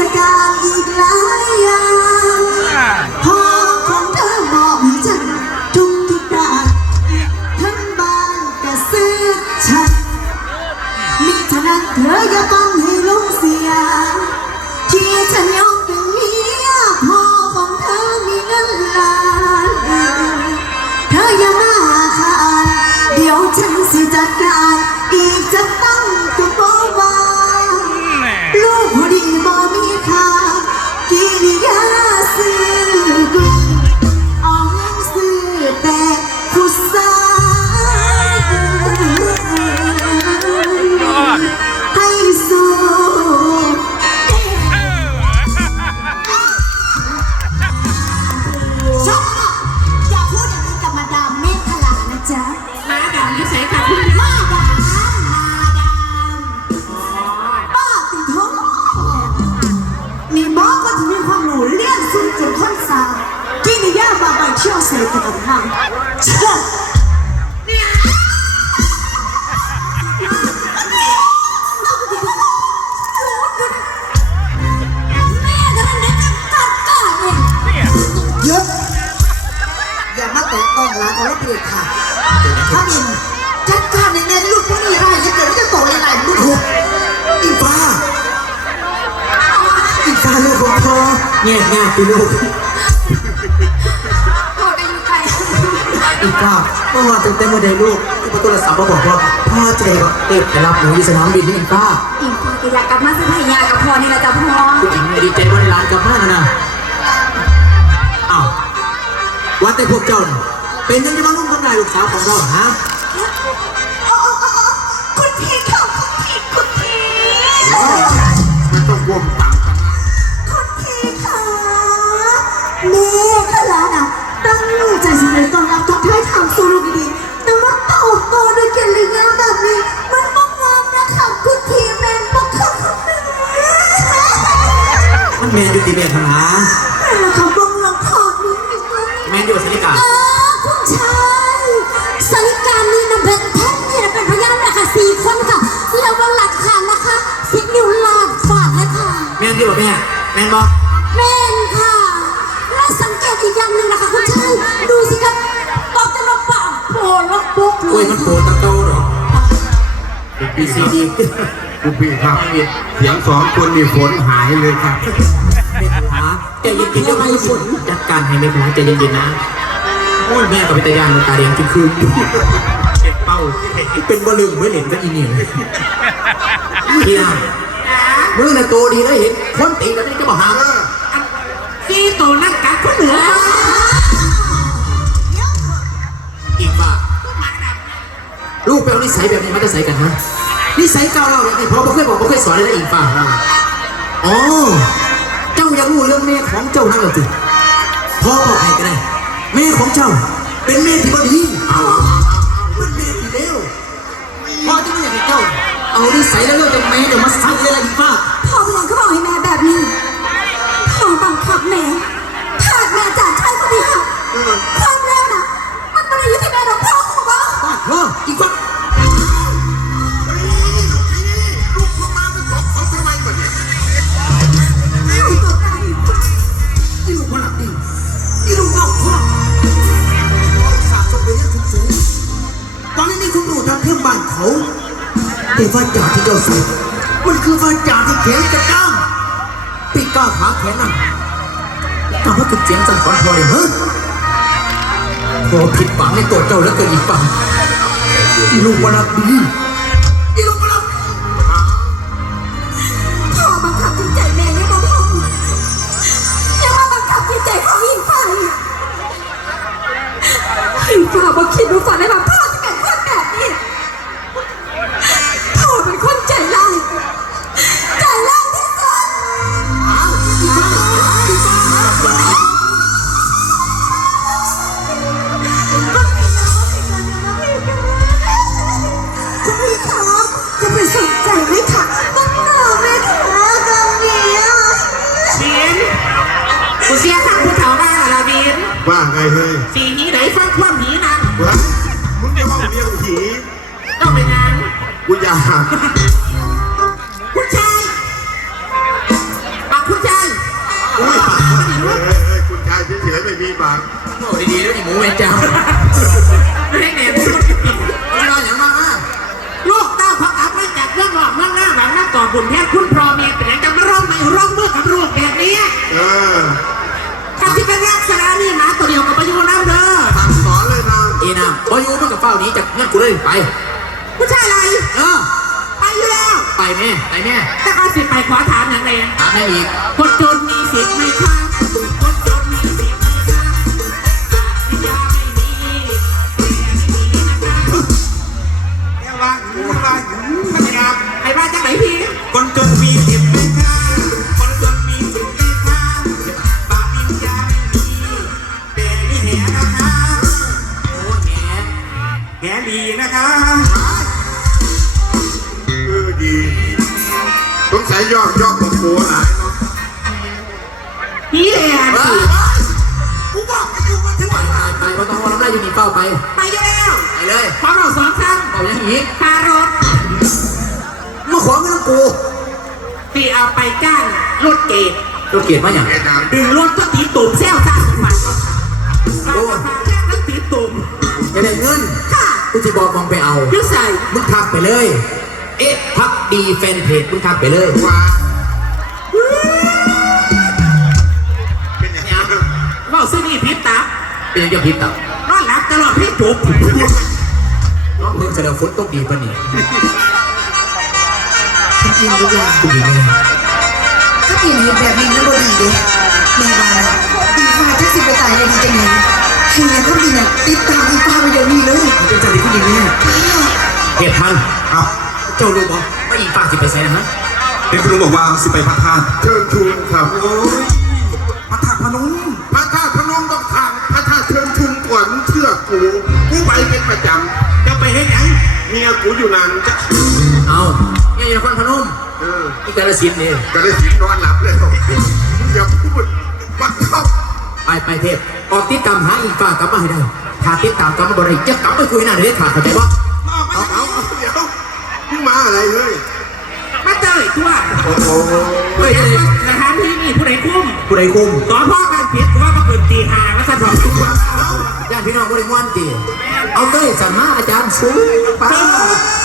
จการอีกหลายอย่างพ่อของเธอบอกให้ฉันทุกทุกด้านทั้งบ้านก็ซื้อฉันมิฉะนั้นเธออย่าฟังให้ลุงเสีย ที่ฉันยอม องร้านของรถเปลี่ยนค่ะถ้าบินจัดการในเน้นลูกพวกนี้ได้จะเกิดจะโตยังไงลูกถูกอีฟ้าอีฟ้าลูกของพ่อแง่ง่ายไปลูกพ่อก็อยู่ไกลอีฟ้าเมื่อวานตั้งแต่เมื่อใดลูกที่ประตูโทรศัพท์มาบอกว่าพ่อจะได้เต็บไปรับหนูที่สนามบินนี่อีฟ้าอีกทีก็อยากกลับมาสัพยากับพ่อนี่แหละจ้ะพ่อผู้หญิงเนี่ยดีใจว่าได้ร้านกลับบ้านนะนะอ้าวว่าแต่พวกเจ้าน่ะ เป็นยังไงบ้างลูกทำลายลูกสาวของเราฮะคุณพี่ค่ะคุณพี่คุณพี่มันต้องวมตังคุณพี่ค่ะแม่ขลาน่ะตั้งใจสิเลยต้อนรับทุกท่านทางสู่โลกดีแต่ว่าเต่าโตด้วยเกิริยาแบบนี้ มันบ้งามนะคะคุณพี่แมนบ้งคับคุณแม่มันแมนอยู่ตีเมียทางหาแม่ละค่ะ ม่แมนบอกแม่นค่ะและสังเกตอีกอย่างหนึ่งนะคะคุณชายดูสิครับตอกจะลงปากโผล่ลงปุ๊บเลโอ้ยยมันโผล่ตะโตเหรอปีซีดีคุณพี่ครับเสียงสองคนมีฝนหายเลยครับเมฆหาใจเย็นๆจะไม่ฝนจัดการให้เมฆหาใจเย็นๆนะโอ้ยแม่กับพิตยานมันตาแดงจริงคือเก็บเป้าเป็นบอลลึงไว้เหรียญก็อีนี่เลยพี่นา มือน่ะโตดีแล้วเห็นคนตีกันนี่ก็บอกหามซีโตนั่งกัดคุณเหนืออีกว่าลูกไปเอานิสัยแบบนี้มาจะใส่กันฮะนิสัยเก่าเราแบบนี้พอบ่เคยบอกบ่เคยสอนเลยนะอีกป่าอ๋อเจ้ายังรู้เรื่องแม่ของเจ้านั่นหรอจิพ่อบอกให้ก็ได้แม่ของเจ้า เป็นแม่ที่บดีเอาเป็นแม่ที่เลวพ่อจะไม่อยากให้เจ้า เอานิสัยแล้วเลิกกับแม่เดี๋ยวมาซักเลยละอีกป่าพ่อพลังเขา แต่ว่าจ่าที่เจ้าส่มันคือว่าจ่าที่แขนกระด้างปีก้าขาแขนนั่นทำให้ถูกเสียงสั่นสอนพอเลยเฮ้ยพอผิดหวังในตัวเจ้าแล้วก็อีกฝั่งอีลูกมันหลับดีอีลูกมันหลับพ่อบังคับจิตใจแม่ยังบ่พอยังมาบังคับจิตใจของอิงฟ้ายอีกอิงฟ้าบ่คิดว่าฝันได้ว่าพ่ ว่าไงเฮ้ยสีนี้ไหนฟังความหีนะวะมึงจะว่าเรียกผีต้องเป็นงานกูอยากคุณชายปากคุณชายอุ้ยเฮ้ยเฮ้ยเฮ้ยคุณชายเฉยๆไม่มีปากโอ้ดีๆแล้วอีหมูเวนเจ้า นี้จากเงินกูเลยไป ผู้ชายอะไร เออ ไปอยู่แล้ว ไปแม่ไปแม่แต่ก็สิไปขอถามอย่างไรถามได้อีกคนจนมีสิทธิ์ไหมคะ คะเอดีสงสัยยอดยอดตัวโคหลายเนาะพี่แหลนเอสิอกูบอกให้อยู่มาถึงไปวันไปไปไม่ต้องว่าน้ำลายอยู่นี่เฝ้าไป ไปอยู่แล้วไปเลยพร้อมเราสองครั้งเอาอย่างนี้คารถมาขอเงินกูที่เอาไปจ้างรถเกตรถเกียรติมาอย่างดึงรถก็ตีตุ่มแซวซ่าสมัยโอ้แค่นั้นตีตุ่มจะได้เงินค่ะ จะบอกมองไปเอายุ่ใส่มึงทักไปเลย เอ๊ะพักดีแฟนเพจมึงทักไปเลยว่าเป็นอย่างนี้เว่าซื้อนี่พิษตาเป็นยังจะพิษต่อนอนหลับตลอดพี่จุกน้องเพิ่งจะแล้วฝนตกดีปะนี่จริงๆทุกอย่างกูดีไงถ้าเปลี่ยนเหตุแบบนี้แล้วบ่ดีเด้แม่ว่านะอีฟ้าถ้าสิไปตายในดีจังไง ให้แม่ก็ดีน่ะติดตามอีฟ้าไปเดี๋ยวนี้เลยเป็นใจดีผู้หญิงแน่เหตุพันครับเจ้ารู้บ่ว่าอีกฝากสิไปใส่นะฮะเด็กคุณลุงบอกว่าสิไปพัดท่าเชิญชุมครับพัดท่าพนมพระธาตุพนมต้องทางพระธาตุเชิญชุมก่อนมึงเชื่อกูกูไปเป็นประจำจะไปเฮ็ดหยังเมียกูอยู่นานจะเอาเนี่ยนครพนมเออนี่กาลสินธุ์นี่ก็ได้สินนอนหลับเลยอย่าพูดบักครับ ไปไปเทพออกติดตามหาอีกฝากกลับมาให้ได้ถ้าติดตามกลับมาบ่ได้จะกลับไปคุยหน้าเด็ดขาดเข้าใจบ่เอาเอาเอาเดี๋ยวมึงมาอะไรเฮ้ยมาเจออีกตัวโอ้โหเฮ้ยเฮ้ยสถานที่นี่ผู้ใดคุ้มผู้ใดคุมต่อพ่อกันผิดว่ามาเกินตีหามาสะดอกทุกวันญาติพี่น้องบ่ได้ม่วนติเอาเต้ยสันมาอาจารย์สูงไปเออ